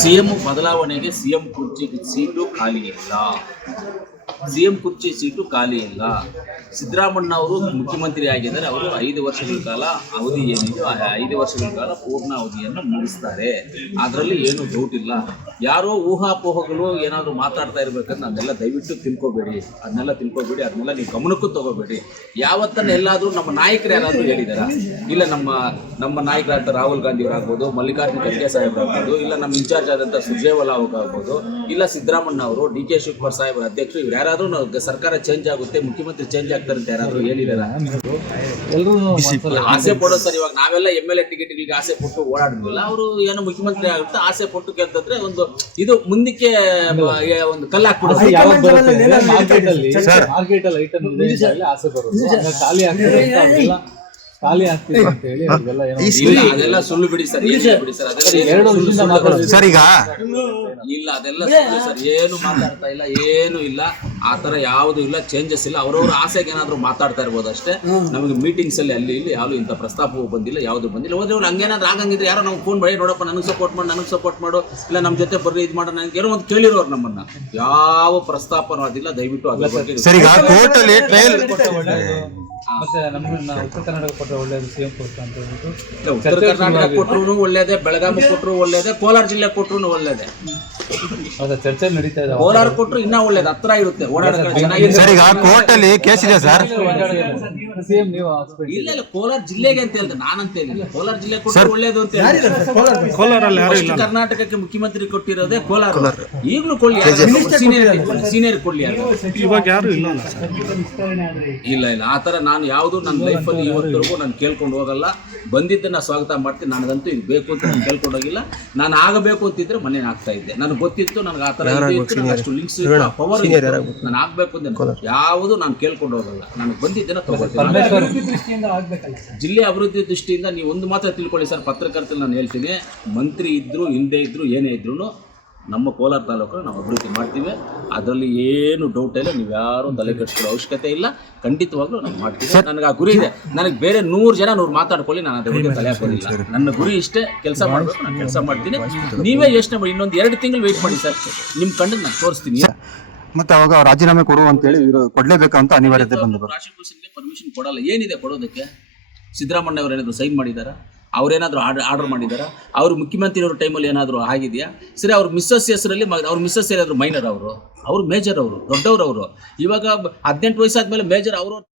CM ಬದಲಾವಣೆಗೆ CM ಕುರ್ಚಿ seat ಖಾಲಿ ಇಲ್ಲ. ಸಿಎಂ ಕುರ್ಚಿ ಸೀಟು ಖಾಲಿ ಇಲ್ಲ. ಸಿದ್ದರಾಮಣ್ಣ ಅವರು ಮುಖ್ಯಮಂತ್ರಿ ಆಗಿದ್ದಾರೆ. ಅವರು ಐದು ವರ್ಷಗಳ ಕಾಲ ಅವಧಿ ಏನಿದೆಯೋ ಆ ಐದು ವರ್ಷಗಳ ಕಾಲ ಪೂರ್ಣ ಅವಧಿಯನ್ನು ಮುಗಿಸ್ತಾರೆ ಅದರಲ್ಲಿ ಏನು ಡೌಟ್ ಇಲ್ಲ. ಯಾರೋ ಊಹಾಪೋಹಗಳು ಏನಾದರೂ ಮಾತಾಡ್ತಾ ಇರಬೇಕಂದ್ರೆ ಅದನ್ನೆಲ್ಲ ದಯವಿಟ್ಟು ತಿಳ್ಕೊಬೇಡಿ. ಅದನ್ನೆಲ್ಲ ತಿಳ್ಕೊಬೇಡಿ. ಅದನ್ನೆಲ್ಲ ನೀವು ಗಮನಕ್ಕೂ ತಗೋಬೇಡಿ. ಯಾವತ್ತನ್ನ ಎಲ್ಲಾದರೂ ನಮ್ಮ ನಾಯಕರು ಯಾರಾದರೂ ಹೇಳಿದಾರ? ಇಲ್ಲ ನಮ್ಮ ನಮ್ಮ ನಾಯಕರಾದ ರಾಹುಲ್ ಗಾಂಧಿ ಅವರಾಗ್ಬೋದು ಮಲ್ಲಿಕಾರ್ಜುನ ಖರ್ಗೆ ಸಾಹೇಬ್ರಾಗ್ಬೋದು, ಇಲ್ಲ ನಮ್ಮ ಇನ್ಚಾರ್ಜ್ ಆದಂಥ ಸುರ್ಜೇವಾಲಾ ಆಗ್ಬೋದು ಇಲ್ಲ ಸಿದ್ದರಾಮಣ್ಣ ಅವರು ಡಿ ಕೆ ಶಿವಕುಮಾರ್ ಸಾಹೇಬ್ ಅಧ್ಯಕ್ಷರು, ಇವ್ರು ಯಾರಾದರೂ ಸರ್ಕಾರ ಚೇಂಜ್ ಆಗುತ್ತೆ ಮುಖ್ಯಮಂತ್ರಿ ಚೇಂಜ್ ಆಗ್ತಾರೆ ಅಂತ ಯಾರಾದರೂ ಹೇಳಿದಾರ? ಎಲ್ಲರೂ ಆಸೆ ಪಡೋ ಸರ್ ಇವಾಗ ನಾವೆಲ್ಲ ಎಂ ಎಲ್ ಎ ಟಿಕೆಟ್ಗಳಿಗೆ ಆಸೆ ಪಟ್ಟು ಓಡಾಡಿದ್ವಿಲ್ಲ ಅವರು ಏನೋ ಮುಖ್ಯಮಂತ್ರಿ ಆಗುತ್ತೆ ಆಸೆ ಪಟ್ಟು ಕೇಳ್ತಂದ್ರೆ ಒಂದು ಇದು ಮುಂದಕ್ಕೆ ಒಂದು ಕಲ್ಲು ಹಾಕ್ಬಿಡೋದು. ಮಾರ್ಕೆಟ್ ಅಲ್ಲಿ ಐಟಮ್ ಆಸೆ ಬರೋದು ಖಾಲಿ ಆಗ್ತದೆ ಖಾಲಿ ಆಗ್ತಿದೆ ಅಂತ ಹೇಳಿ ಅವ್ರಿಗೆಲ್ಲ ಏನೋ ಇಲ್ಲ ಅದೆಲ್ಲ ಸುಳ್ಳು ಬಿಡಿ ಸರ್ ಏನಿಲ್ಲ ಬಿಡಿ ಸರ್ ಅದೆಲ್ಲ ಎರಡು ಸುಳ್ಳು ವರ್ಷದಿಂದ ಸುಳ್ಳು ಸರ್ ಈಗ ಇಲ್ಲ ಅದೆಲ್ಲ ಸುಳ್ಳು ಸರ್ ಏನು ಮಾತಾಡ್ತಾ ಇಲ್ಲ ಏನು ಇಲ್ಲ ಆ ಥರ ಯಾವುದು ಇಲ್ಲ ಚೇಂಜಸ್ ಇಲ್ಲ ಅವ್ರವ್ರ ಆಸೆಗೆ ಏನಾದ್ರು ಮಾತಾಡ್ತಾ ಇರ್ಬೋದು ಅಷ್ಟೇ ನಮಗೆ ಮೀಟಿಂಗ್ಸ್ ಅಲ್ಲಿ ಅಲ್ಲಿ ಇಲ್ಲಿ ಯಾವ್ದು ಇಂಥ ಪ್ರಸ್ತಾಪ ಬಂದಿಲ್ಲ ಯಾವ್ದು ಬಂದಿಲ್ಲ ಹೋದ್ರೆ ಅವ್ರು ಹಂಗೇನಾದ್ರು ಆಗಂಗಿದ್ರೆ ಯಾರೋ ನಮ್ಗೆ ಫೋನ್ ಮಾಡಿ ನೋಡಪ್ಪ ನನಗೆ ಸಪೋರ್ಟ್ ಮಾಡಿ ನನಗೆ ಸಪೋರ್ಟ್ ಮಾಡು ಇಲ್ಲ ನಮ್ಮ ಜೊತೆ ಬರ್ರಿ ಇದು ಮಾಡೋ ನನಗೆ ಏನೋ ಒಂದು ಕೇಳಿರೋರು ನಮ್ಮನ್ನ ಯಾವ ಪ್ರಸ್ತಾಪನೂ ಅದಿಲ್ಲ ದಯವಿಟ್ಟು ಅದ್ರ ಬಗ್ಗೆ ಸರ್ ಈಗ ಕೋರ್ಟ್ ಅಲ್ಲಿ ಟ್ರಯಲ್ ಮತ್ತೆ ನಮ್ಮ ಉತ್ತರ ಕರ್ನಾಟಕ ಕೊಟ್ಟರೆ ಒಳ್ಳೇದು ಸಿಎಂ ಕೊಡ್ತಾ ಅಂತ ಹೇಳ್ಬಿಟ್ಟು. ಉತ್ತರ ಕರ್ನಾಟಕ ಕೊಟ್ಟರು ಒಳ್ಳೇದೇ ಬೆಳಗಾವಿ ಕೊಟ್ಟರು ಒಳ್ಳೇದೇ ಕೋಲಾರ ಜಿಲ್ಲೆ ಕೊಟ್ಟರು ಒಳ್ಳೇದೇ. ಚರ್ಚೆ ನಡೀತಾ ಇದೆ. ಕೋಲಾರ ಕೊಟ್ಟರು ಇನ್ನ ಒಳ್ಳೇದು ಹತ್ರ ಇರುತ್ತೆ ಓಡಾಡೋಕೆ ಸರ್ ಈಗ ಕೇಸ್ ಇದೆ ಸರ್. ಸಿಎಂ ನೀವು ಇಲ್ಲ ಇಲ್ಲ ಕೋಲಾರ ಜಿಲ್ಲೆಗೆ ಅಂತ ಹೇಳಿದ್ರೆ ನಾನಂತ ಹೇಳಿಲ್ಲ. ಕೋಲಾರ ಜಿಲ್ಲೆ ಕೊಟ್ಟರು ಒಳ್ಳೇದು ಅಂತ ಹೇಳಿ ಕೋಲಾರ ಕರ್ನಾಟಕಕ್ಕೆ ಮುಖ್ಯಮಂತ್ರಿ ಕೊಟ್ಟಿರೋದೇ ಕೋಲಾರ. ಈಗಲೂ ಕೊಳ್ಳಿ ಸೀನಿಯರ್ ಸೀನಿಯರ್ ಕೊಳ್ಳಿ ಯಾರು? ಇಲ್ಲ ಇಲ್ಲ ಆ ಥರ ನಾನು ಯಾವುದು ನನ್ನ ಲೈಫಲ್ಲಿ ಇವತ್ತರೆಗೂ ನಾನು ಕೇಳ್ಕೊಂಡು ಹೋಗಲ್ಲ. ಬಂದಿದ್ದನ್ನ ಸ್ವಾಗತ ಮಾಡ್ತೀನಿ ನನಗಂತೂ ಇದು ಬೇಕು ಅಂತ ನಾನು ಕೇಳ್ಕೊಂಡೋಗಿಲ್ಲ ನಾನು ಆಗಬೇಕು ಅಂತಿದ್ರೆ ಮನೆ ಆಗ್ತಾ ಇದ್ದೆ. ನನಗೆ ಗೊತ್ತಿತ್ತು ನನಗೆ ಆ ಥರ ಅಷ್ಟು ಲಿಂಕ್ಸ್ ಪವರ್ ನಾನು ಆಗಬೇಕು ಅಂತ ಯಾವುದು ನಾನು ಕೇಳ್ಕೊಂಡು ಹೋಗಲ್ಲ. ನನಗೆ ಬಂದಿದ್ದೇನೆ ತಗೋತೀನಿ ಜಿಲ್ಲೆ ಅಭಿವೃದ್ಧಿ ದೃಷ್ಟಿಯಿಂದ ನೀವು ಒಂದು ಮಾತ್ರ ತಿಳ್ಕೊಳ್ಳಿ ಸರ್ ಪತ್ರಕರ್ತರು ನಾನು ಹೇಳ್ತೀನಿ. ಮಂತ್ರಿ ಇದ್ರು ಹಿಂದೆ ಇದ್ರು ಏನೇ ಇದ್ರು ನಮ್ಮ ಕೋಲಾರ ತಾಲೂಕು ನಾವು ಅಭಿವೃದ್ಧಿ ಮಾಡ್ತೀವಿ. ಅದರಲ್ಲಿ ಏನು ಡೌಟ್ ಇಲ್ಲ ನೀವು ಯಾರು ತಲೆ ಅವಶ್ಯಕತೆ ಇಲ್ಲ. ಖಂಡಿತವಾಗ್ಲೂ ನಾವು ಮಾಡ್ತೀವಿ ನನಗೆ ಆ ಗುರಿ ಇದೆ. ನನಗೆ ಬೇರೆ ನೂರು ಜನ ನೂರು ಮಾತಾಡ್ಕೊಳ್ಳಿ ನಾನು ಅದ್ರ ಬಗ್ಗೆ ತಲೆ ಹಾಕೋದಿಲ್ಲ. ನನ್ನ ಗುರಿ ಇಷ್ಟೇ ಕೆಲಸ ಮಾಡಬೇಕು ನಾನು ಕೆಲಸ ಮಾಡ್ತೀನಿ. ನೀವೇ ಯೋಚನೆ ಮಾಡಿ ಇನ್ನೊಂದು ಎರಡು ತಿಂಗಳು ವೆಯ್ಟ್ ಮಾಡಿ ಸರ್. ನಿಮ್ಮ ಕಂಡು ನಾನು ತೋರಿಸ್ತೀನಿ. ಮತ್ತೆ ಅವಾಗ ರಾಜೀನಾಮೆ ಕೊಡು ಅಂತ ಹೇಳಿ ಕೊಡಲೇಬೇಕು ಕೊಡ್ಲೇಬೇಕಂತ ಅನಿವಾರ್ಯತೆ ಬಂದು ಪ್ರಾಸಿಕ್ಯೂಷನ್ಗೆ ಪರ್ಮಿಷನ್ ಕೊಡಲ್ಲ. ಏನಿದೆ ಕೊಡೋದಕ್ಕೆ? ಸಿದ್ದರಾಮಯ್ಯ ಅವ್ರು ಏನಾದರೂ ಸೈನ್ ಮಾಡಿದಾರಾ? ಅವ್ರೇನಾದರೂ ಆರ್ಡರ್ ಆರ್ಡರ್ ಮಾಡಿದ್ದಾರಾ? ಅವರು ಮುಖ್ಯಮಂತ್ರಿ ಅವ್ರ ಟೈಮಲ್ಲಿ ಏನಾದರೂ ಆಗಿದೆಯಾ? ಸರಿ, ಅವ್ರ ಮಿಸ್ಸಸ್ ಹೆಸರಲ್ಲಿ ಮ, ಅವ್ರ ಮಿಸ್ಸಸ್ ಏನಾದರೂ ಮೈನರ್ ಅವರು? ಅವರು ಮೇಜರ್ ಅವರು, ದೊಡ್ಡವರು ಅವರು. ಇವಾಗ ಹದಿನೆಂಟು ವಯಸ್ಸಾದ್ಮೇಲೆ ಮೇಜರ್ ಅವರು